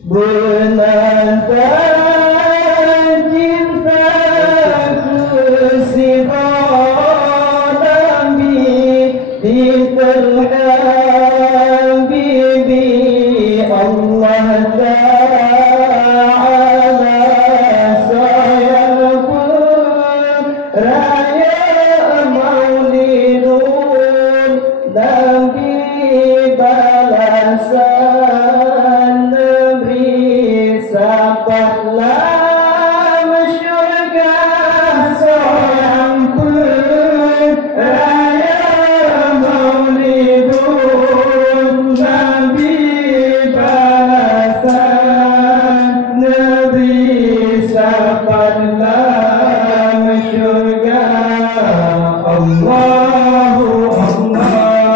Benantang cinta kesibah Nabi di terhabibi Allah Ta'ala saya beraya maulidun Nabi balasan Nabi sahabatlah syurga seorang beraya maulidun Nabi balasan Nabi sahabatlah syurga Allahu Allah.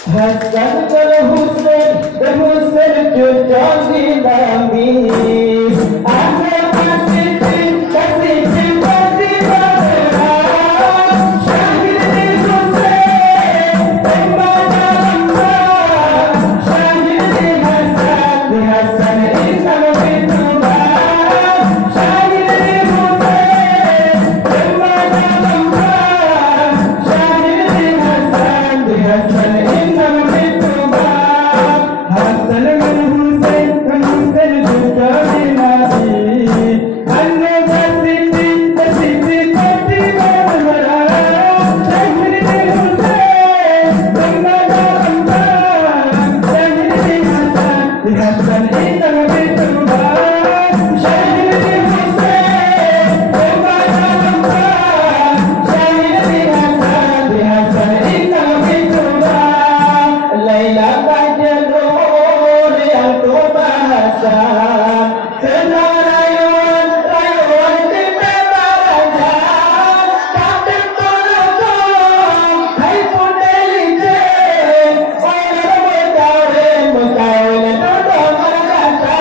Hasan berhusn cucu di Nabi. Anak kasih cinta di Badran. Syahid di Husain Tembaga Lembah. Syahid di Hasan Inam Fituban. Syahid di Husain Tembaga Lembah. Syahid di Hasan Inam Fituban. Hasan dan Husain juga di Nabi. Anak kasih cinta di Badran. Syahid di Husain Tembaga Lembah. Syahid di Hasan Inam Fituban. Syahid di Husain Tembaga Lembah. Syahid di Hasan Inam Fituban. Laila Bajalur yang tu bahasa. Senang rayuan di Barajan. Kapten tolong hai putelijen. Orang berkawin duduk berkata.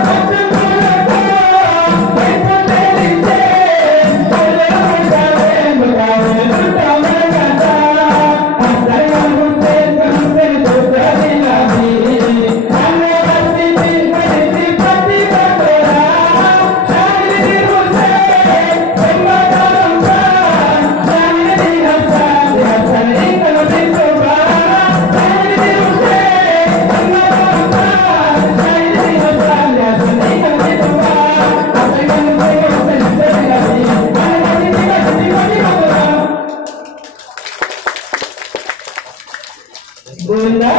Kapten tolong hai putelijen. Orang berkawin duduk berkata. Hasan dan Husain juga di Nabi. Anak kasih cinta di Badran. Syahid di Husain Tembaga Lembah. Syahid di Hasan Inam Fituban. Syahid di Husain Tembaga Lembah. Syahid di Hasan Inam Fituban. Hasan dan Husain juga di Nabi. Anak kasih cinta di Badran. Bunda